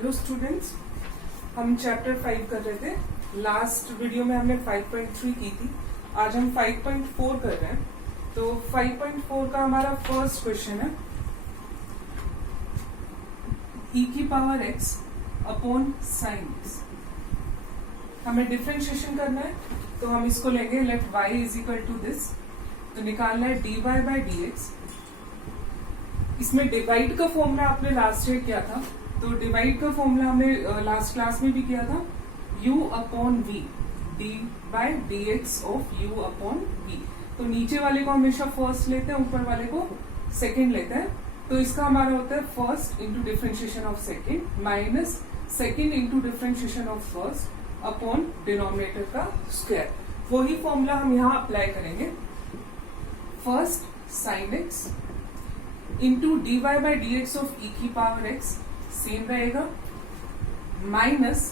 Hello students, हम chapter 5 कर रहे थे। लास्ट वीडियो में हमने 5.3 की थी। आज हम 5.4 कर रहे हैं। तो 5.4 का हमारा फर्स्ट क्वेश्चन है e की power x upon sine x। हमें डिफरेंशिएशन करना है, तो हम इसको लेंगे let y is equal to this. तो निकालना है dy बाई dx। इसमें डिवाइड का फॉर्मूला आपने लास्ट ईयर किया था, तो डिवाइड का फॉर्मूला हमने लास्ट क्लास में भी किया था, u upon v, D by d x of u upon v। तो नीचे वाले को हमेशा फर्स्ट लेते हैं, ऊपर वाले को सेकंड लेते हैं। तो इसका हमारा होता है first into differentiation of second minus second into differentiation of first upon denominator का स्क्वायर। वही फॉर्मूला हम यहाँ अप्लाई करेंगे। First sine x into d y by d x of e की पावर एक्स सेम रहेगा, माइनस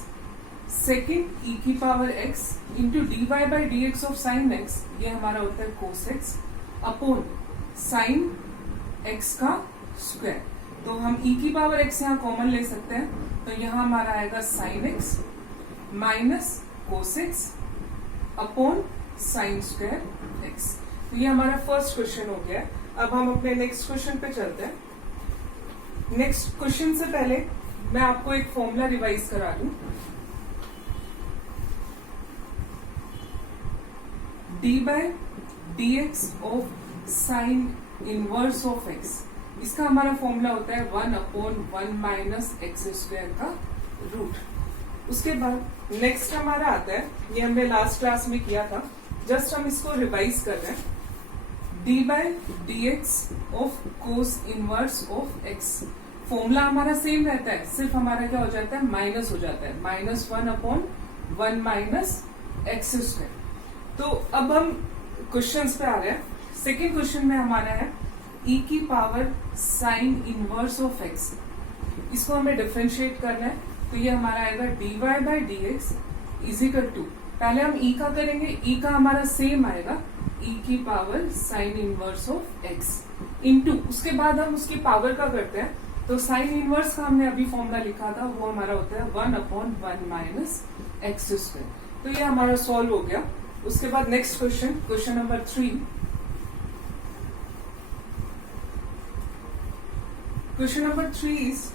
सेकेंड ई की power x into d y by d x of sine x, ये हमारा होता है cos x upon sine x का square. तो हम ई की पावर एक्स यहाँ कॉमन ले सकते हैं, तो यहाँ हमारा आएगा sign x minus cos x upon sine square x. तो ये हमारा फर्स्ट क्वेश्चन हो गया है। अब हम अपने नेक्स्ट क्वेश्चन पे चलते हैं। नेक्स्ट क्वेश्चन से पहले मैं आपको एक फॉर्मूला रिवाइज करा दूं। D by d x of sine inverse of x, इसका हमारा फॉर्मूला होता है 1 अपॉन 1 माइनस एक्स स्क्वायर का रूट। उसके बाद नेक्स्ट हमारा आता है, ये हमने लास्ट क्लास में किया था, जस्ट हम इसको रिवाइज कर रहे हैं। D by d x of cos inverse of x, formula हमारा सेम रहता है, सिर्फ हमारा क्या हो जाता है, माइनस हो जाता है, minus 1 upon 1 minus x square. तो अब हम क्वेश्चंस पे आ रहे हैं। सेकेंड क्वेश्चन में हमारा है e की power sine inverse of x, इसको हमें डिफरेंशिएट करना है। तो ये हमारा आएगा d y by d x is equal to, पहले हम e का करेंगे, e का हमारा सेम आएगा e की power sine inverse of x into, उसके बाद हम उसकी पावर का करते हैं। तो साइन इनवर्स का हमने अभी फॉर्मूला लिखा था, वो हमारा होता है 1 अपॉन 1 माइनस एक्स स्क्वायर। तो ये हमारा सॉल्व हो गया। उसके बाद next question, question number 3। Question number 3 is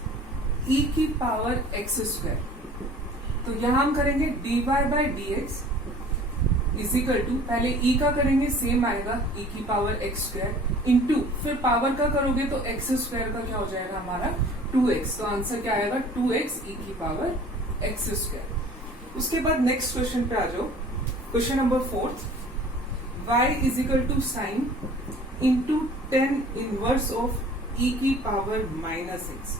e की पावर x स्क्वायर। तो यहां हम करेंगे d y by d x is equal to, पहले e का करेंगे सेम आएगा e की पावर x स्क्वायर इंटू, फिर पावर का करोगे तो x स्क्वायर का क्या हो जाएगा हमारा 2x। तो आंसर क्या आएगा 2x e की पावर x स्क्वायर। उसके बाद नेक्स्ट क्वेश्चन पे आ जाओ, question number 4। y is equal to sine into 10 inverse of e की पावर माइनस x।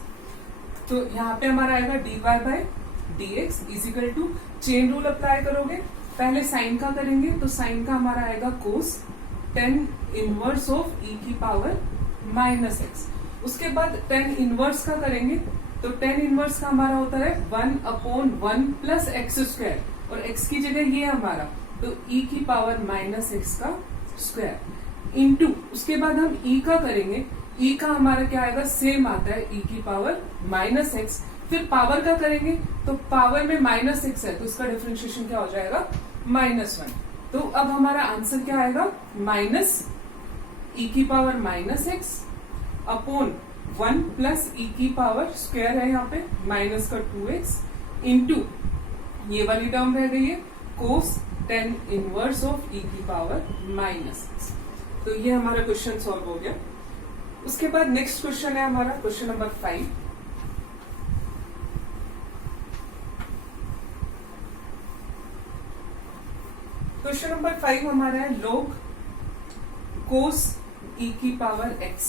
तो यहाँ पे हमारा आएगा d y by d x is equal to, chain rule apply करोगे, पहले साइन का करेंगे, तो साइन का हमारा आएगा कोस 10 इनवर्स ऑफ e की पावर माइनस एक्स। उसके बाद 10 इनवर्स का करेंगे, तो 10 इनवर्स का हमारा होता है 1 अपॉन 1 प्लस एक्स स्क्वायर, और x की जगह ये हमारा, तो e की पावर माइनस एक्स का स्क्वायर इंटू, उसके बाद हम e का करेंगे, e का हमारा क्या आएगा, सेम आता है e की पावर माइनस एक्स। फिर पावर का करेंगे, तो पावर में माइनस एक्स है, तो इसका डिफरेंशिएशन क्या हो जाएगा -1। तो अब हमारा आंसर क्या आएगा, माइनस e की power minus x upon 1 plus e की पावर स्क्वायर है यहाँ पे माइनस का 2x इंटू, ये वाली टर्म रह गई है कोस 10 इनवर्स ऑफ e की पावर माइनस एक्स। तो ये हमारा क्वेश्चन सॉल्व हो गया। उसके बाद नेक्स्ट क्वेश्चन है हमारा क्वेश्चन नंबर 5। क्वेश्चन नंबर 5 हमारा है log cos e की पावर x।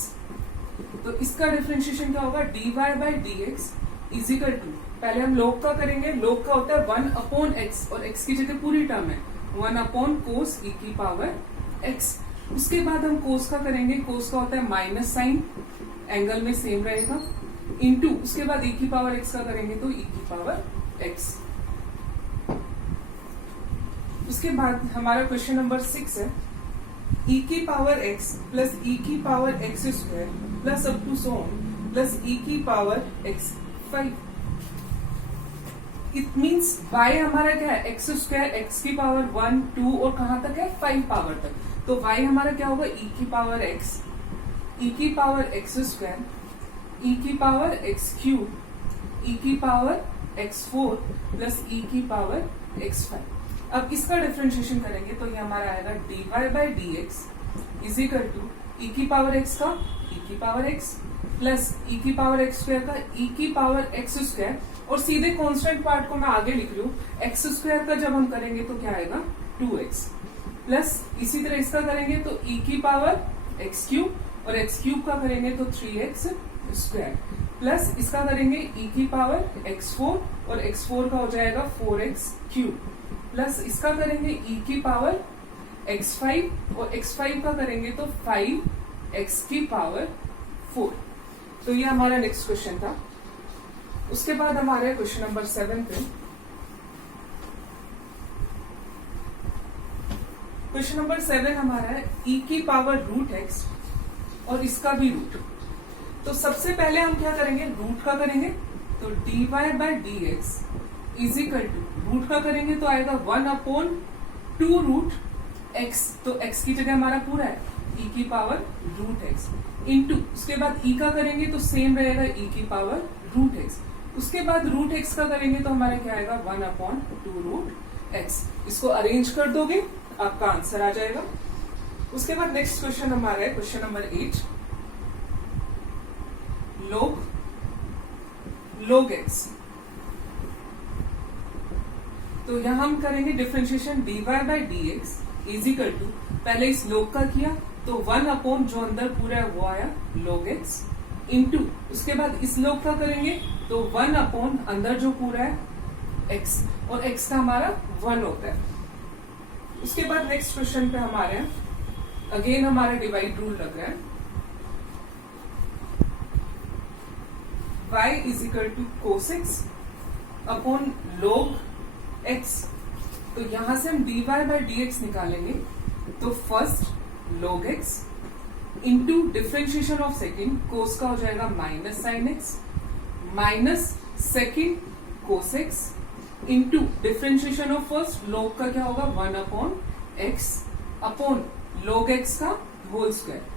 तो इसका डिफरेंशिएशन क्या होगा, d y by d x is equal to, पहले हम log का करेंगे, log का होता है 1 अपॉन x, और x की जगह पूरी टर्म है 1 अपॉन cos e की पावर x। उसके बाद हम cos का करेंगे, cos का होता है माइनस साइन, एंगल में सेम रहेगा इंटू, उसके बाद e की पावर x का करेंगे तो e की पावर x। उसके बाद हमारा क्वेश्चन नंबर 6 है e की पावर x प्लस e की power x square plus up to so on plus e की power x 5। It means y हमारा क्या है, एक्स स्क्वायर, एक्स की पावर 1 2 और कहां तक है 5 पावर तक। तो y हमारा क्या होगा, e की पावर x, e की पावर x स्क्वायर, e की पावर x क्यूब, e की पावर x4 प्लस e की पावर x5। अब इसका डिफरेंशिएशन करेंगे तो ये हमारा आएगा dy by d x is equal to e की पावर x का e की पावर x प्लस e की पावर x स्क्वायर का e की पावर x स्क्वायर, और सीधे कांस्टेंट पार्ट को मैं आगे लिख रही हूँ, एक्स स्क्वायर का जब हम करेंगे तो क्या आएगा 2x प्लस इसी तरह इसका करेंगे तो e की पावर x क्यूब, और x क्यूब का करेंगे तो 3x स्क्वायर प्लस इसका करेंगे e की पावर x4 और x4 का हो जाएगा 4x क्यूब प्लस इसका करेंगे e की पावर x5 और x5 का करेंगे तो 5x की पावर 4। तो ये हमारा नेक्स्ट क्वेश्चन था। उसके बाद हमारे क्वेश्चन नंबर 7 पे, क्वेश्चन नंबर 7 हमारा है e की पावर रूट x और इसका भी रूट। तो सबसे पहले हम क्या करेंगे, रूट का करेंगे तो dy by d x is equal to root का करेंगे तो आएगा 1/2 रूट x, तो x की जगह हमारा पूरा है e की पावर रूट x इंटू, उसके बाद e का करेंगे तो सेम रहेगा e की पावर रूट x, उसके बाद रूट x का करेंगे तो हमारा क्या आएगा 1/2 रूट x। इसको अरेंज कर दोगे आपका आंसर आ जाएगा। उसके बाद नेक्स्ट क्वेश्चन हमारा है क्वेश्चन नंबर 8, log x। तो यहां हम करेंगे differentiation dy by d x is equal to, पहले इस log का किया तो 1 जो अंदर पूरा है वो आया log x इंटू, उसके बाद इस log का करेंगे तो 1 अंदर जो पूरा है x, और x का हमारा 1 होता है। उसके बाद नेक्स्ट क्वेश्चन पे हमारे अगेन हमारा डिवाइड रूल लग रहा है, y is equal to cos x upon log x। तो यहां से हम dy बाई डी एक्स निकालेंगे तो first log x into differentiation of second, cos का हो जाएगा minus sine x minus second cos x into differentiation of first, log का क्या होगा 1/x अपॉन log x का होल स्क्वायर।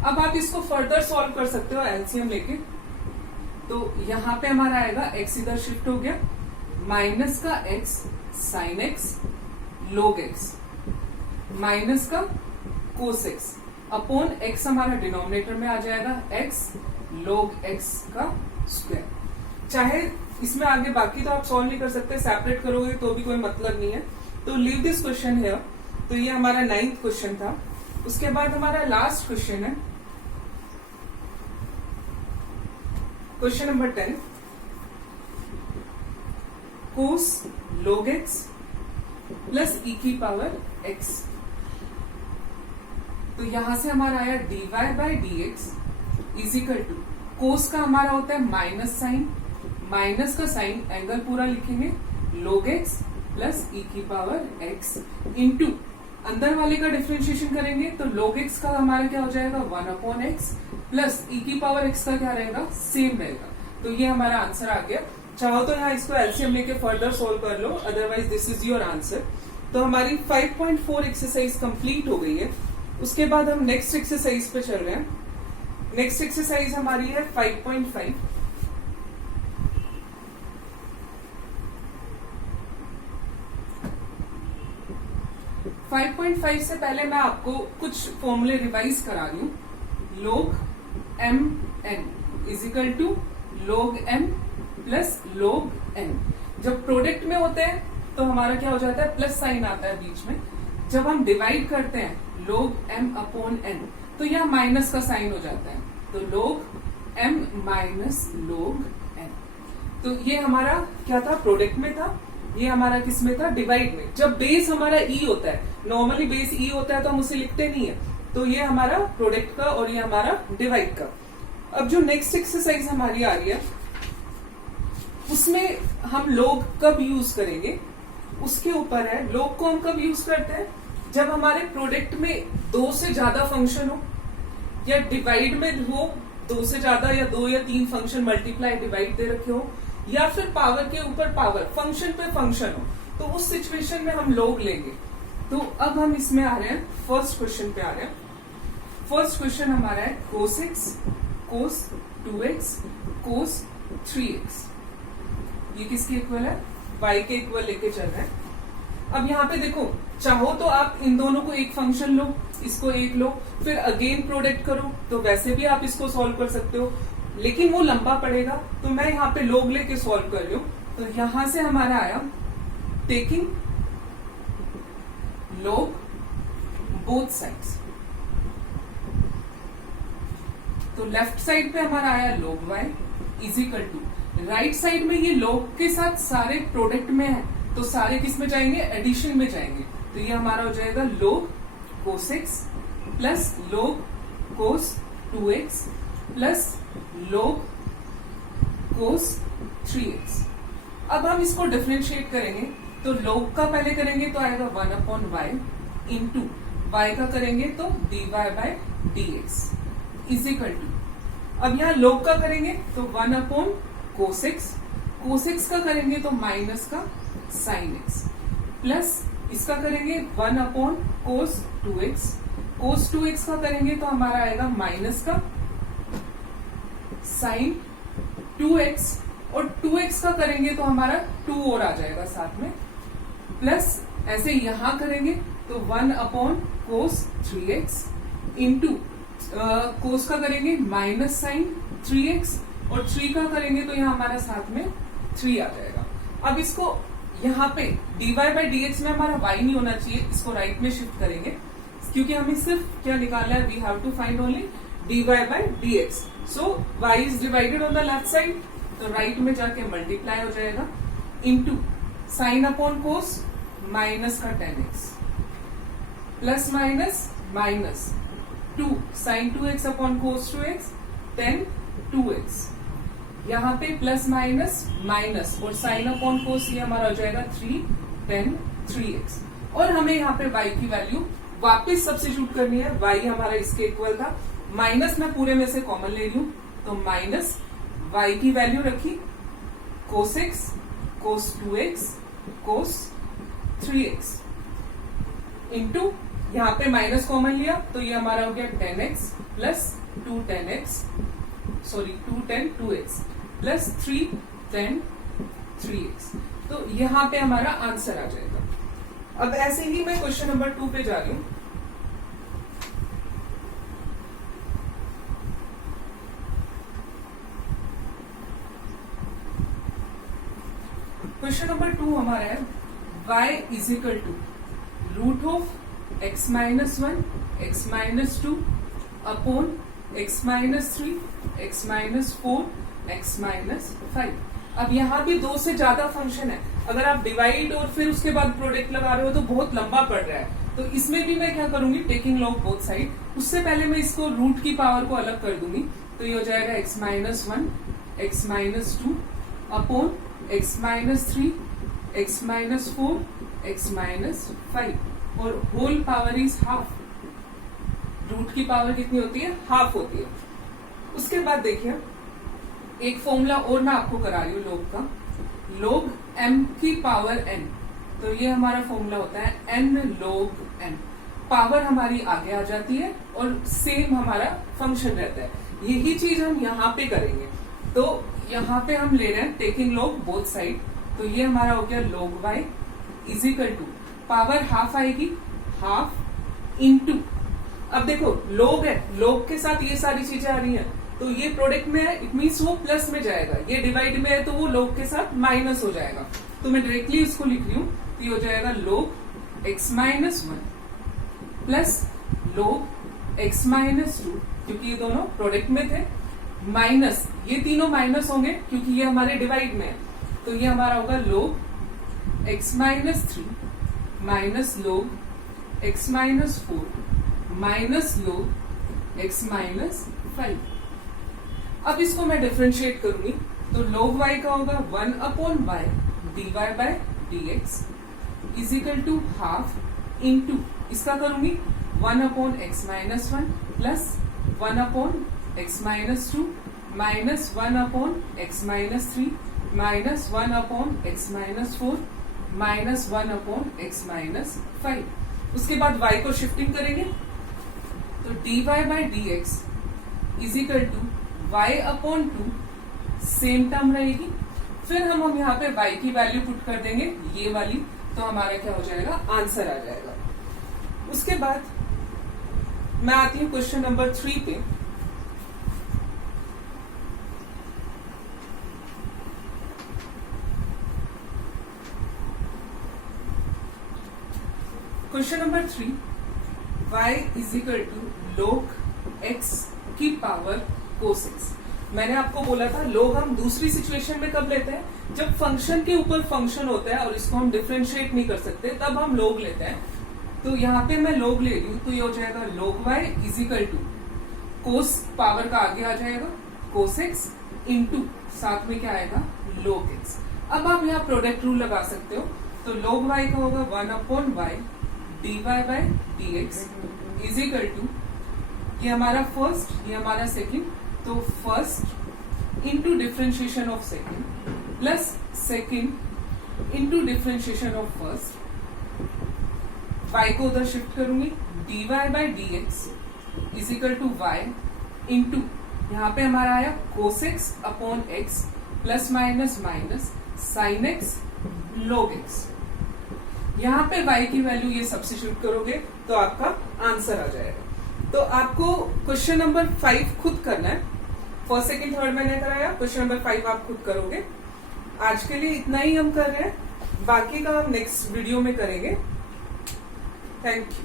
अब आप इसको फर्दर सॉल्व कर सकते हो एलसीएम लेके, तो यहां पे हमारा आएगा x इधर शिफ्ट हो गया, माइनस का x sine x log x minus का कोस x अपॉन x हमारा डिनोमिनेटर में आ जाएगा x log x का स्क्वायर। चाहे इसमें आगे बाकी तो आप सॉल्व नहीं कर सकते, सेपरेट करोगे तो भी कोई मतलब नहीं है, तो लीव दिस क्वेश्चन हियर। तो ये हमारा 9th क्वेश्चन था। उसके बाद हमारा लास्ट क्वेश्चन है question number 10, cos log x plus e की पावर x। तो यहां से हमारा आया dy by d x is equal to, cos का हमारा होता है माइनस साइन, माइनस का साइन एंगल पूरा लिखेंगे log x प्लस e की पावर x इंटू अंदर वाले का डिफरेंशिएशन करेंगे तो log x का हमारा क्या हो जाएगा 1/x प्लस e की पावर x का क्या रहेगा, सेम रहेगा। तो ये हमारा आंसर आ गया। चाहो तो यहाँ इसको एलसीएम लेके फर्दर सोल्व कर लो, otherwise this is your answer. तो हमारी 5.4 एक्सरसाइज कंप्लीट हो गई है। उसके बाद हम नेक्स्ट एक्सरसाइज पे चल रहे हैं। नेक्स्ट एक्सरसाइज हमारी है 5.5। से पहले मैं आपको कुछ फॉर्मूले रिवाइज करा रही हूं। log mn is equal to log m plus log n। जब प्रोडक्ट में होते हैं तो हमारा क्या हो जाता है, प्लस साइन आता है बीच में। जब हम डिवाइड करते हैं log m अपॉन n तो यह माइनस का साइन हो जाता है, तो log m minus log n। तो ये हमारा क्या था, प्रोडक्ट में था। ये हमारा किस में था, डिवाइड में। जब बेस हमारा e होता है, नॉर्मली बेस e होता है तो हम उसे लिखते नहीं है, तो ये हमारा प्रोडक्ट का और ये हमारा डिवाइड का। अब जो नेक्स्ट एक्सरसाइज हमारी आ रही है उसमें हम log कब यूज करेंगे उसके ऊपर है। log को हम कब यूज करते हैं, जब हमारे प्रोडक्ट में 2 से ज्यादा फंक्शन हो या डिवाइड में हो 2 से ज्यादा या 2 या 3 फंक्शन मल्टीप्लाई डिवाइड दे रखे हो, या फिर पावर के ऊपर पावर, फंक्शन पे फंक्शन हो, तो उस सिचुएशन में हम लोग लेंगे। तो अब हम इसमें आ रहे हैं, फर्स्ट क्वेश्चन पे आ रहे हैं। फर्स्ट क्वेश्चन हमारा है cos x, cos 2x, cos 3x। ये किसके इक्वल है? y के इक्वल लेके चल रहे हैं। अब यहाँ पे देखो, चाहो तो आप इन दोनों को एक फंक्शन लो, इसको एक लो, फिर अगेन प्रोडक्ट करो, तो वैसे भी आप इसको सॉल्व कर सकते हो, लेकिन वो लंबा पड़ेगा, तो मैं यहाँ पे लोग लेके सॉल्व कर रही हूं। तो यहां से हमारा आया टेकिंग log both sides। तो लेफ्ट साइड पे हमारा आया log y is equal to, right side में ये log के साथ सारे प्रोडक्ट में है, तो सारे किस में जाएंगे? एडिशन में जाएंगे। तो ये हमारा हो जाएगा log cos x plus log cos 2x plus log cos 3x। अब हम इसको डिफरेंशिएट करेंगे, तो log का पहले करेंगे तो आएगा 1/y इंटू y का करेंगे तो dy by dx is equal to, अब यहाँ log का करेंगे तो 1/cos x, cos x का करेंगे तो माइनस का sin x, प्लस इसका करेंगे 1/cos 2x, cos 2x का करेंगे तो हमारा आएगा माइनस का sin 2x, और 2x का करेंगे तो हमारा 2 और आ जाएगा साथ में, प्लस ऐसे यहां करेंगे तो 1/cos 3x इंटू cos का करेंगे माइनस साइन 3x, और 3 का करेंगे तो यहाँ हमारा साथ में 3 आ जाएगा। अब इसको यहाँ पे dy बाई dx में हमारा y नहीं होना चाहिए, इसको राइट में शिफ्ट करेंगे, क्योंकि हमें सिर्फ क्या निकालना है? We have to find only dy by dx। So y is divided on the left side, तो राइट में जाके मल्टीप्लाई हो जाएगा into sine upon cos minus का 10x plus minus minus 2 sine 2x upon cos 2x 10 2x, यहाँ पे plus minus minus और sine upon cos ये हमारा हो जाएगा 3 10 3x, और हमें यहाँ पे y की वैल्यू वापस सब्स्टिट्यूट करनी है। y हमारा इसके इक्वल था, माइनस मैं पूरे में से कॉमन ले रही हूं, तो माइनस y की वैल्यू रखी cos x cos 2x cos 3x into यहाँ पे माइनस कॉमन लिया तो ये हमारा हो गया 10x plus 2 10x sorry 2 10 2x plus 3 10 3x। तो यहाँ पे हमारा आंसर आ जाएगा। अब ऐसे ही मैं क्वेश्चन नंबर 2 पे जा रही हूं। क्वेश्चन नंबर 2 हमारा है y is equal to root of x minus 1 x minus 2 upon x minus 3 x minus 4 x minus 5। अब यहाँ भी 2 से ज्यादा फंक्शन है, अगर आप डिवाइड और फिर उसके बाद प्रोडक्ट लगा रहे हो तो बहुत लंबा पड़ रहा है, तो इसमें भी मैं क्या करूंगी? Taking log both side. उससे पहले मैं इसको रूट की पावर को अलग कर दूंगी, तो ये हो जाएगा x minus 1 x minus 2 upon x minus 3 x minus 4 x minus 5, और whole power is half. Root की पावर कितनी होती है? हाफ होती है। उसके बाद देखिए एक फॉर्मूला और मैं आपको करा रही हूँ लोग का, log m की पावर n, तो ये हमारा फॉर्मूला होता है n log n। पावर हमारी आगे आ जाती है और सेम हमारा फंक्शन रहता है। यही चीज हम यहाँ पे करेंगे, तो यहाँ पे हम ले रहे हैं टेकिंग log बोथ साइड, तो ये हमारा हो गया log y is equal to power half आएगी, हाफ इंटू, अब देखो log है, log के साथ ये सारी चीजें आ रही हैं, तो ये प्रोडक्ट में है, इट मीन्स वो प्लस में जाएगा, ये डिवाइड में है तो वो log के साथ माइनस हो जाएगा। तो मैं डायरेक्टली इसको लिख रही हूँ, तो ये हो जाएगा log x minus 1 plus log x minus 2, क्योंकि ये दोनों प्रोडक्ट में थे, माइनस ये तीनों माइनस होंगे क्योंकि ये हमारे डिवाइड में है, तो ये हमारा होगा log x minus 3 minus log x minus 4 minus log x minus 5। अब इसको मैं डिफरेंशिएट करूंगी, तो log y का होगा 1/y dy by dx is equal to half into, इसका करूंगी 1/x minus 1 plus 1/x minus 2 minus 1/x minus 3 -1/x-4 -1/x-5। उसके बाद y को शिफ्टिंग करेंगे तो dy/dx is equal to y/2 same term रहेगी। फिर हम यहाँ पे y की वैल्यू पुट कर देंगे ये वाली, तो हमारा क्या हो जाएगा, आंसर आ जाएगा। उसके बाद मैं आती हूँ क्वेश्चन नंबर 3 पे। Question number 3, y is equal to log x की पावर cos x। मैंने आपको बोला था log हम दूसरी सिचुएशन में कब लेते हैं, जब फंक्शन के ऊपर फंक्शन होता है और इसको हम डिफरेंशिएट नहीं कर सकते, तब हम log लेते हैं। तो यहाँ पे मैं log ले रही हूँ, तो ये हो जाएगा log y is equal to cos power का आगे आ जाएगा cos x इंटू साथ में क्या आएगा log x। अब आप यहाँ प्रोडक्ट रूल लगा सकते हो, तो log y का होगा 1/y dy/dx is equal to, ये हमारा फर्स्ट, ये हमारा सेकंड, तो first into differentiation of second plus second into differentiation of first. y को उधर शिफ्ट करूंगी, dy/dx is equal to y into यहाँ पे हमारा आया cos x upon x plus minus minus sine x log x। यहाँ पे y की वैल्यू ये सब्स्टिट्यूट करोगे तो आपका आंसर आ जाएगा। तो आपको क्वेश्चन नंबर 5 खुद करना है। फर्स्ट सेकंड थर्ड मैंने कराया, क्वेश्चन नंबर 5 आप खुद करोगे। आज के लिए इतना ही हम कर रहे हैं, बाकी का हम नेक्स्ट वीडियो में करेंगे। Thank you.